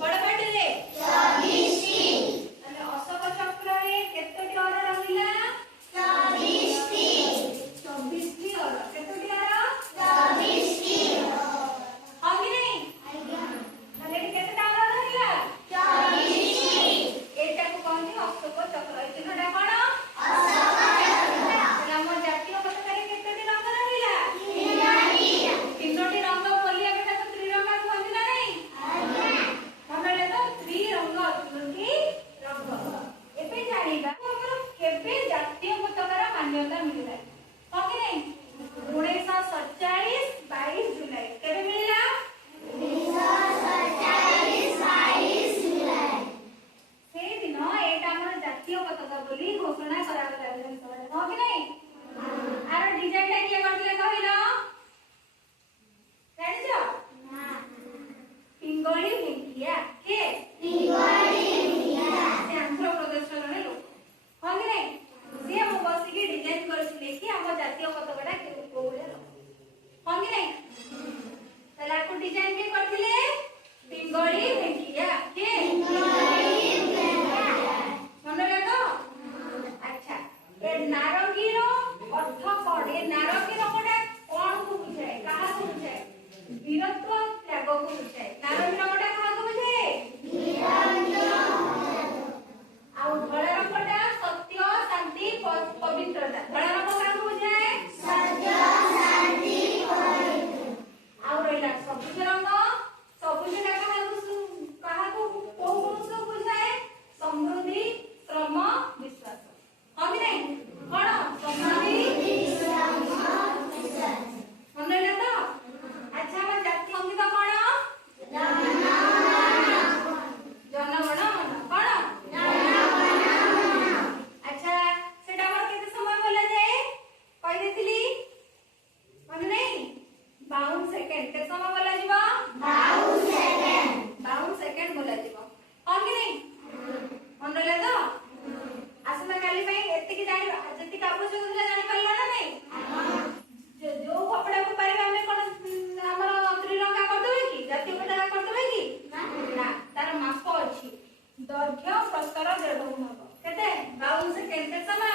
बड़ पाटिले अशोक चक्र केतोटी अर रहिला 24 टी अर केतोटी अर 24 टी हां कि नहीं ताले केतटा अर रहिला 24 टी एटा को कहनी अशोक चक्र ए चिन्हटा कोन अशोक चक्र हम जातीय पताका रे केतोटी रंग रहिला तीनोटी रंग बोलिया बेटा तो त्रिरंगा कहनी ना नहीं हमरे तो त्रिरंग तीनोटी रंग एबे जानिबा हमर केबे जातीय पताकार मान्यता मिलला हो कि नहीं 1947 22 जुलाई केबे मिलला 1947 22 जुलाई से दिन एटा हमर जातीय पताका बोली घोषणा करा गला विधानसभा हो कि नहीं आरो डिजाइनटा के करले कहिलो जानिछो ना पिंगळी भेंकिया के पिंगळी भेंकिया से आंध्र प्रदेश रे लोक हो कि नहीं से हम बस के डिजाइन करथिले कि हम जातीय पताकाटा के कोले हो कि नहीं तला को डिजाइन के करथिले पिंगळी भेंकिया के पिंगळी भेंकिया मन रे तो अच्छा ए नारंगी रो अर्थ कोड ए नारंगी रो कोडा कोन को बुझाए कहा को बुझाए वीरत्व त्याग को बुझाए नारंगी रो कोडा कहा को बुझाए वीरत्व आ धड़ा रो कोडा सत्य शांति पवित्रता धड़ा रो कहा को बुझाए सत्य शांति पवित्रता आ रहिला सबुज रंग सबुज का कहा को बुझाए समृद्धि श्रम विश्वास हो कि नहीं कोन समृद्धि श्रम विश्वास मन ले तो अच्छा हम जाति संगीत कोन जनगण कोन अच्छा सेटा हमर केते समय बोला जाए कहि देथिली मन नहीं 52 सेकंड के समय बोला जीवा 52 सेकंड बोला जीवा हो कि नहीं मन ले तो आसना काली पे एते की जानि जति काबू जो दिला जानि पाइला ना नहीं जो कपड़ा को पारिबा हमें कोन हमर त्रिरंगा कर देबे की जातीय पताका कर देबे की ना तार माप अछि दैर्घ्य प्रस्तर 1.5 गुण केते 52 सेकंड के समय